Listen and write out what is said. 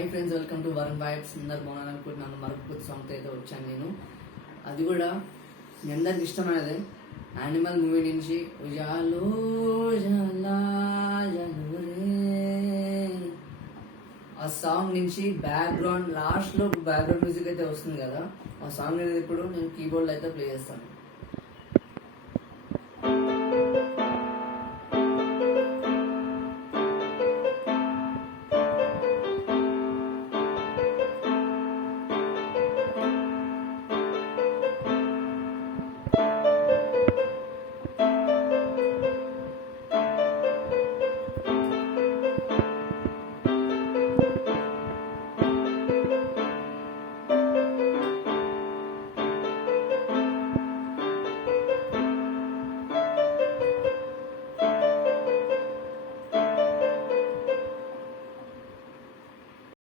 Hi friends, welcome to Varun vibes. అందరు బాగున్నాను అనుకుంటున్నాను. మరొక కొత్త సాంగ్తో అయితే వచ్చాను నేను. అది కూడా మీ అందరికి ఇష్టమైనదే. యానిమల్ మూవీ నుంచి ఉయ్యాలో ఆ సాంగ్ నుంచి లాస్ట్ లో బ్యాక్గ్రౌండ్ మ్యూజిక్ అయితే వస్తుంది కదా. ఆ సాంగ్ అనేది ఇప్పుడు నేను కీబోర్డ్ లో అయితే ప్లే చేస్తాను.